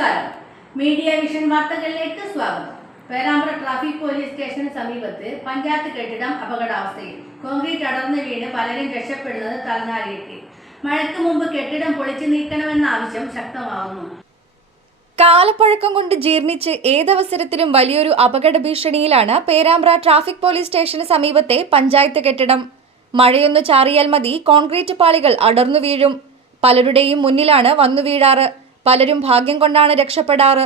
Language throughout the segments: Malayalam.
നമസ്കാരം. മീഡിയ വിഷൻ വാർത്തകളിലേക്ക് സ്വാഗതം. പേരാമ്പ്ര ട്രാഫിക് പോലീസ് സ്റ്റേഷന് സമീപത്ത് പഞ്ചായത്ത് കെട്ടിടം അപകടാവസ്ഥയിൽ. കോൺക്രീറ്റ് അടർന്നു വീണ് പലരും രക്ഷപ്പെടുന്നത് തലനാരിഴയ്ക്ക്. മഴയ്ക്ക് മുമ്പ് കെട്ടിടം പൊളിച്ചു നീക്കണമെന്ന ആവശ്യം ശക്തമാകുന്നു. കാലപ്പഴക്കം കൊണ്ട് ജീർണിച്ച് ഏതവസരത്തിലും വലിയൊരു അപകട ഭീഷണിയിലാണ് പേരാമ്പ്ര ട്രാഫിക് പോലീസ് സ്റ്റേഷന് സമീപത്തെ പഞ്ചായത്ത് കെട്ടിടം. മഴയൊന്നു ചാറിയാൽ മതി കോൺക്രീറ്റ് പാളികൾ അടർന്നു വീഴും. പലരുടെയും മുന്നിലാണ് വന്നു വീഴാറ്. പലരും ഭാഗ്യം കൊണ്ടാണ് രക്ഷപ്പെടാറ്.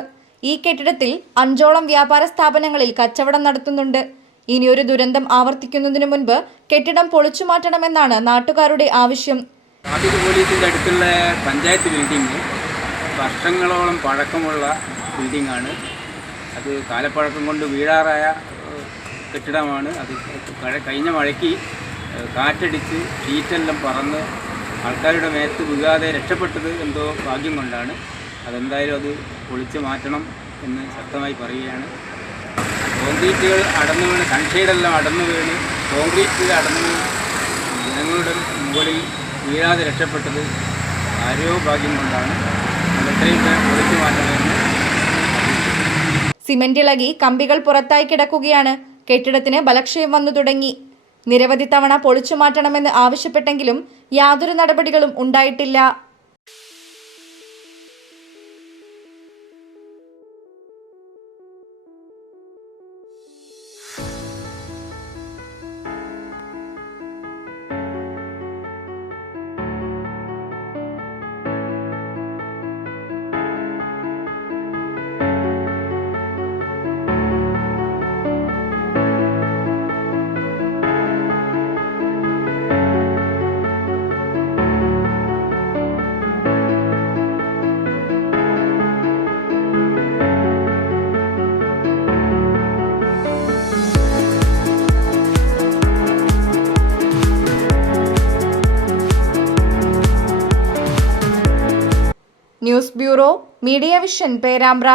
ഈ കെട്ടിടത്തിൽ 5ഓളം വ്യാപാര സ്ഥാപനങ്ങളിൽ കച്ചവടം നടത്തുന്നുണ്ട്. ഇനിയൊരു ദുരന്തം ആവർത്തിക്കുന്നതിനു മുൻപ് കെട്ടിടം പൊളിച്ചു മാറ്റണമെന്നാണ് നാട്ടുകാരുടെ ആവശ്യം. ട്രാഫിക് പോലീസിൻ്റെ അടുത്തുള്ള പഞ്ചായത്ത് ബിൽഡിംഗ് വർഷങ്ങളോളം പഴക്കമുള്ള ബിൽഡിങ്ങാണ്. അത് കാലപ്പഴക്കം കൊണ്ട് വീഴാറായ കെട്ടിടമാണ്. അത് കഴിഞ്ഞ മഴയ്ക്ക് കാറ്റടിച്ച് ഷീറ്റെല്ലാം പറന്ന് ആൾക്കാരുടെ മേത്ത് വീഴാതെ രക്ഷപ്പെട്ടത് എന്തോ ഭാഗ്യം കൊണ്ടാണ്. അതെന്തായാലും അത് പൊളിച്ച് മാറ്റണം എന്ന് ശക്തമായി പറയുകയാണ്. കോൺക്രീറ്റുകൾ അടന്നു വീണ്, സൺഷെയ്ഡെല്ലാം അടന്നു വീണ് കോൺക്രീറ്റ് അടന്നു വീണ് ജനങ്ങളുടെ മുകളിൽ വീഴാതെ രക്ഷപ്പെട്ടത് ആരോ ഭാഗ്യം കൊണ്ടാണ്. അതെത്രയും പൊളിച്ചു മാറ്റണമെന്ന്. സിമന്റ് ഇളകി കമ്പികൾ പുറത്തായി കിടക്കുകയാണ്. കെട്ടിടത്തിന് ബലക്ഷയം വന്നു തുടങ്ങി. നിരവധി തവണ പൊളിച്ചു മാറ്റണമെന്ന് ആവശ്യപ്പെട്ടെങ്കിലും യാതൊരു നടപടികളും ഉണ്ടായിട്ടില്ല. News bureau, media vision, Perambra.